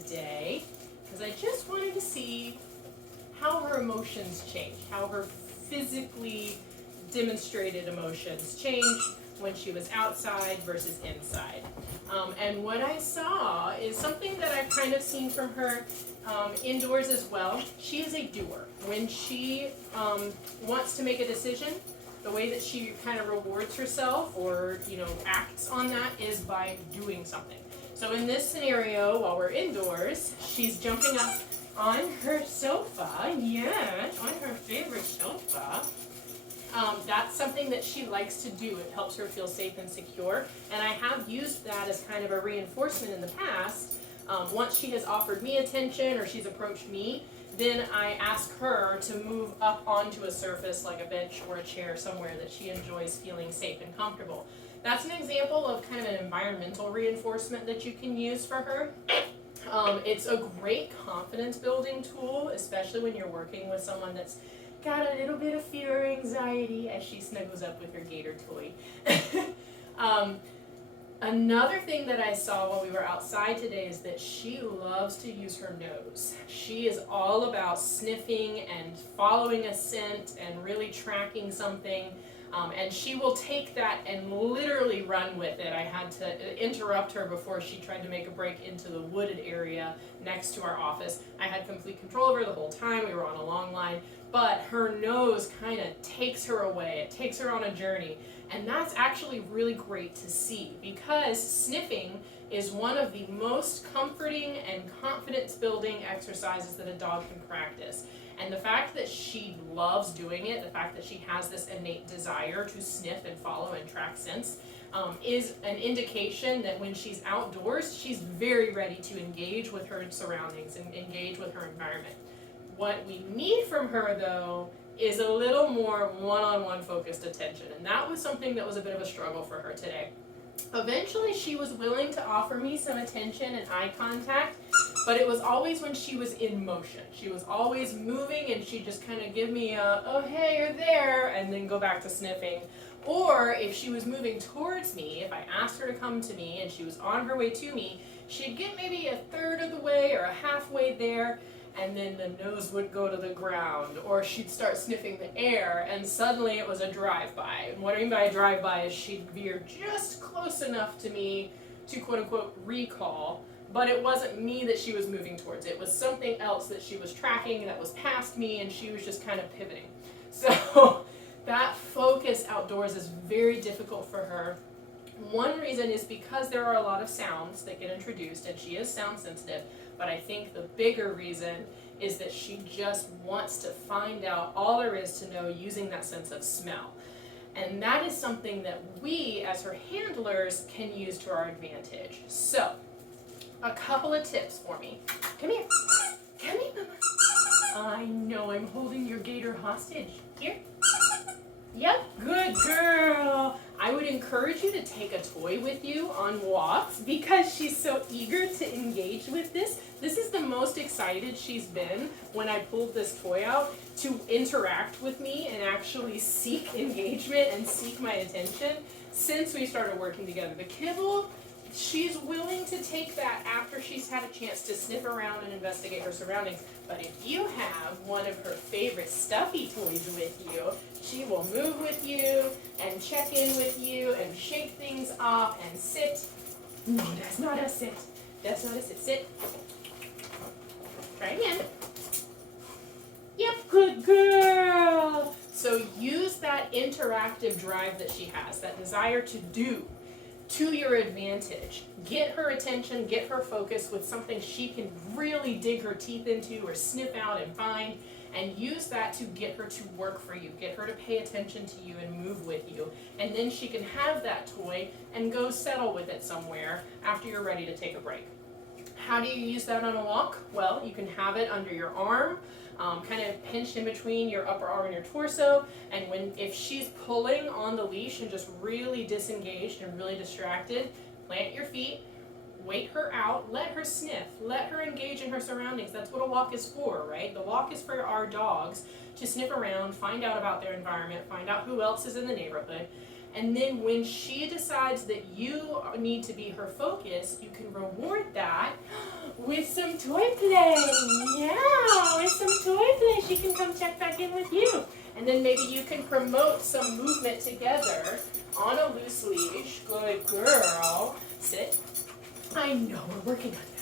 today because I just wanted to see how her emotions change, how her physically demonstrated emotions change when she was outside versus inside. And what I saw is something that I've kind of seen from her indoors as well. She is a doer. When she wants to make a decision, the way that she kind of rewards herself or acts on that is by doing something. So in this scenario, while we're indoors, she's jumping up on her sofa. Yes, on her favorite sofa. That's something that she likes to do. It helps her feel safe and secure. And I have used that as kind of a reinforcement in the past. Once she has offered me attention or she's approached me, then I ask her to move up onto a surface like a bench or a chair somewhere that she enjoys feeling safe and comfortable. That's an example of kind of an environmental reinforcement that you can use for her. It's a great confidence building tool, especially when you're working with someone that's got a little bit of fear or anxiety as she snuggles up with her gator toy. Another thing that I saw while we were outside today is that she loves to use her nose. She is all about sniffing and following a scent and really tracking something. And she will take that and literally run with it. I had to interrupt her before she tried to make a break into the wooded area next to our office. I had complete control over her the whole time. We were on a long line. But her nose kind of takes her away. It takes her on a journey. And that's actually really great to see because sniffing is one of the most comforting and confidence building exercises that a dog can practice. And the fact that she loves doing it, the fact that she has this innate desire to sniff and follow and track scents, is an indication that when she's outdoors, she's very ready to engage with her surroundings and engage with her environment. What we need from her, though, is a little more one-on-one focused attention, and that was something that was a bit of a struggle for her today. Eventually, she was willing to offer me some attention and eye contact, but it was always when she was in motion. She was always moving, and she'd just kind of give me a, oh, hey, you're there, and then go back to sniffing. Or if she was moving towards me, if I asked her to come to me and she was on her way to me, she'd get maybe a third of the way or a halfway there, and then the nose would go to the ground, or she'd start sniffing the air, and suddenly it was a drive-by. And what I mean by a drive-by is she'd veer just close enough to me to quote-unquote recall, but it wasn't me that she was moving towards. It was something else that she was tracking that was past me, and she was just kind of pivoting. So that focus outdoors is very difficult for her. One reason is because there are a lot of sounds that get introduced, and she is sound sensitive. But I think the bigger reason is that she just wants to find out all there is to know using that sense of smell. And that is something that we, as her handlers, can use to our advantage. So, a couple of tips for me. Come here. Come here, Mama. I know I'm holding your gator hostage. Here. Yep, good girl. I would encourage you to take a toy with you on walks because she's so eager to engage with this. This is the most excited she's been when I pulled this toy out to interact with me and actually seek engagement and seek my attention since we started working together. The kibble, she's willing to take that after she's had a chance to sniff around and investigate her surroundings. But if you have one of her favorite stuffy toys with you, she will move with you and check in with you and shake things off and sit. No, that's not a sit. That's not a sit. Sit. Try again. Yep, good girl. So use that interactive drive that she has, that desire to do, to your advantage. Get her attention, get her focus with something she can really dig her teeth into or sniff out and find, and use that to get her to work for you, get her to pay attention to you and move with you. And then she can have that toy and go settle with it somewhere after you're ready to take a break. How do you use that on a walk? Well, you can have it under your arm, kind of pinched in between your upper arm and your torso, and if she's pulling on the leash and just really disengaged and really distracted, plant your feet, wait her out, let her sniff, let her engage in her surroundings. That's what a walk is for, right? The walk is for our dogs to sniff around, find out about their environment, find out who else is in the neighborhood. And then when she decides that you need to be her focus, you can reward that with with some toy play. Yeah, with some toy play. She can come check back in with you. And then maybe you can promote some movement together on a loose leash. Good girl. Sit. I know, we're working on that.